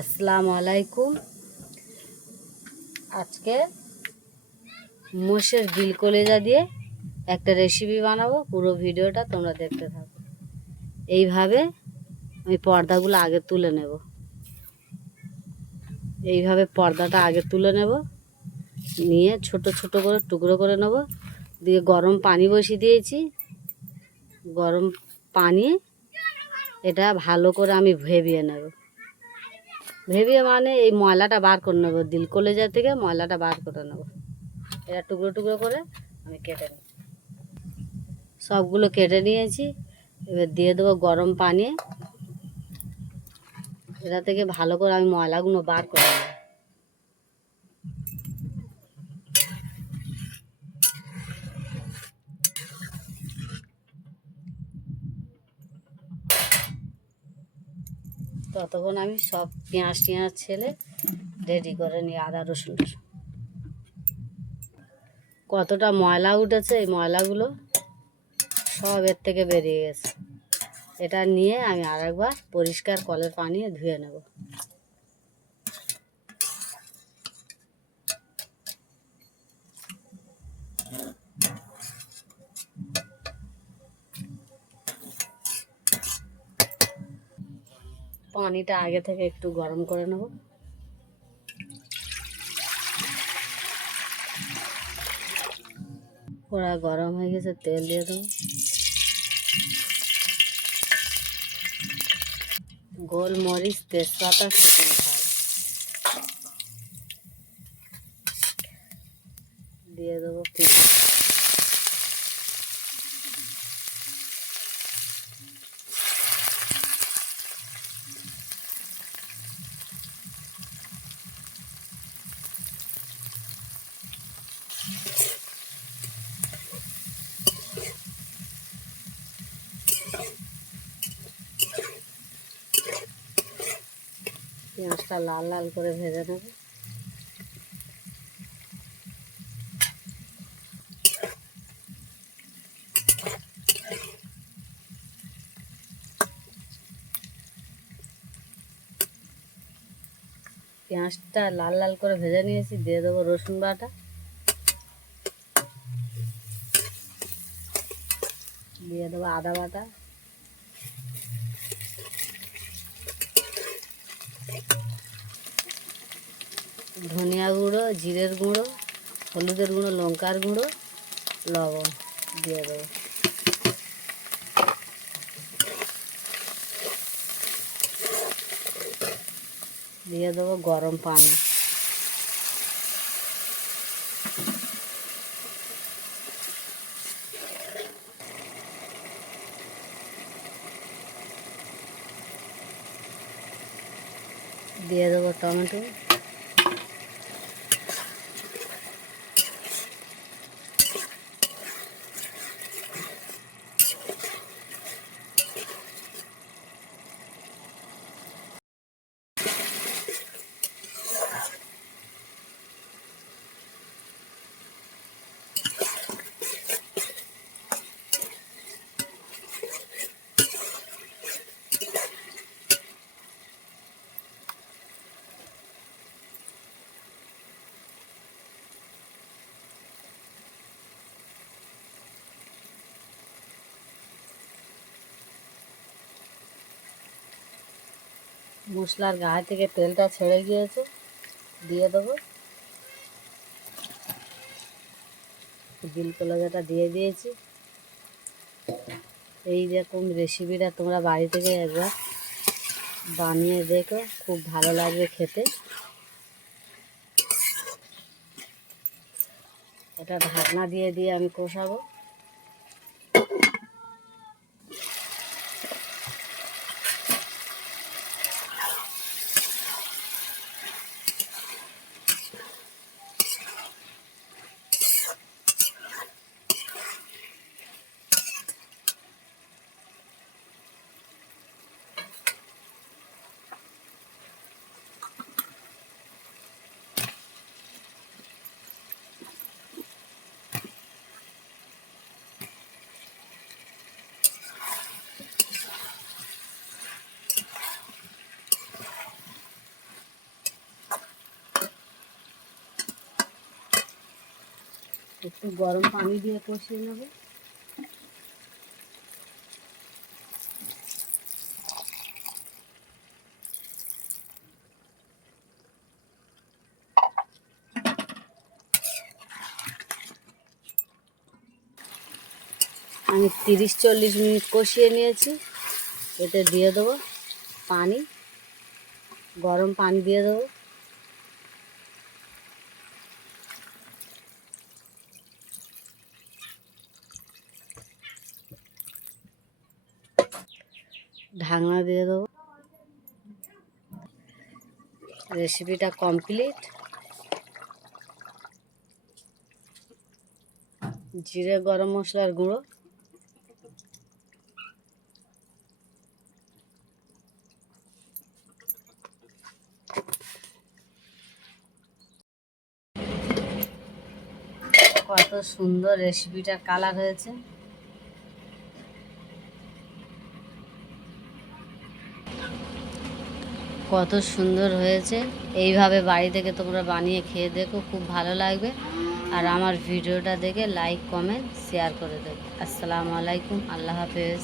আসসালামু আলাইকুম। আজকে মোষের দিল কলিজা দিয়ে একটা রেসিপি বানাবো। পুরো ভিডিওটা তোমরা দেখতে থাকো। এইভাবে আমি পর্দাগুলো আগে তুলে নেব। এইভাবে পর্দাটা আগে তুলে নেব, নিয়ে ছোট ছোট করে টুকরো করে নেব। দিয়ে গরম পানি বসিয়ে দিয়েছি। গরম পানি এটা ভালো করে আমি ভেবিয়ে নেব। ভেবিয়ে মানে এই ময়লাটা বার করে নেবো, দিল কলিজা থেকে ময়লাটা বার করে নেব। এটা টুকরো টুকরো করে আমি কেটে নেব। সবগুলো কেটে নিয়েছি। এবার দিয়ে দেবো গরম পানি। এটা থেকে ভালো করে আমি ময়লাগুলো বার করে নেব। ততক্ষণ আমি সব পেঁয়াজ টিয়াজ ছেলে রেডি করে নিই। আদা রসুন কতটা ময়লা উঠেছে, এই ময়লাগুলো সব এর থেকে বেরিয়ে গেছে। এটা নিয়ে আমি আরেকবার পরিষ্কার কলের পানি ধুয়ে নেব। পানিটা আগে থেকে একটু গরম করে নেব। কড়া গরম হয়ে গেছে, তেল দিয়ে দেবো। গোলমরিচ, তেজপাতা, শুকনো ঝাল দিয়ে দেবো। পেঁয়াজটা লাল লাল করে ভেজে নেব। পেঁয়াজটা লাল লাল করে ভেজে নিয়েছি। দিয়ে দেবো রসুন বাটা, দিয়ে দেবো আদা বাটা, ধনিয়া গুঁড়ো, জিরের গুঁড়ো, হলুদের গুঁড়ো, লঙ্কার গুঁড়ো, লবণ দিয়ে দেবো। দিয়ে দেবো গরম পানি। দিয়ে দেবো টমেটো, মশলার গায়ে থেকে তেলটা ছেড়ে গিয়েছে। দিয়ে দেবো দিল কলিজাটা, দিয়ে দিয়েছি। এই রকম রেসিপিটা তোমরা বাড়ি থেকে একবার বানিয়ে দেখো, খুব ভালো লাগবে খেতে। এটা ঢাকনা দিয়ে দিয়ে আমি কষাবো। একটু গরম পানি দিয়ে কষিয়ে নেব। আমি 30-40 মিনিট কষিয়ে নিয়েছি। এতে দিয়ে দেবো পানি, গরম পানি দিয়ে দেবো। ঢাকনা দিয়ে দেবো। রেসিপিটা কমপ্লিট। জিরে গরম মশলার গুঁড়ো, কত সুন্দর রেসিপিটার কালার হয়েছে। কত সুন্দর হয়েছে। এইভাবে বাড়ি থেকে তোমরা বানিয়ে খেয়ে দেখো, খুব ভালো লাগবে। আর আমার ভিডিওটা দেখে লাইক, কমেন্ট, শেয়ার করে দেবে। আসসালামু আলাইকুম, আল্লাহ হাফেজ।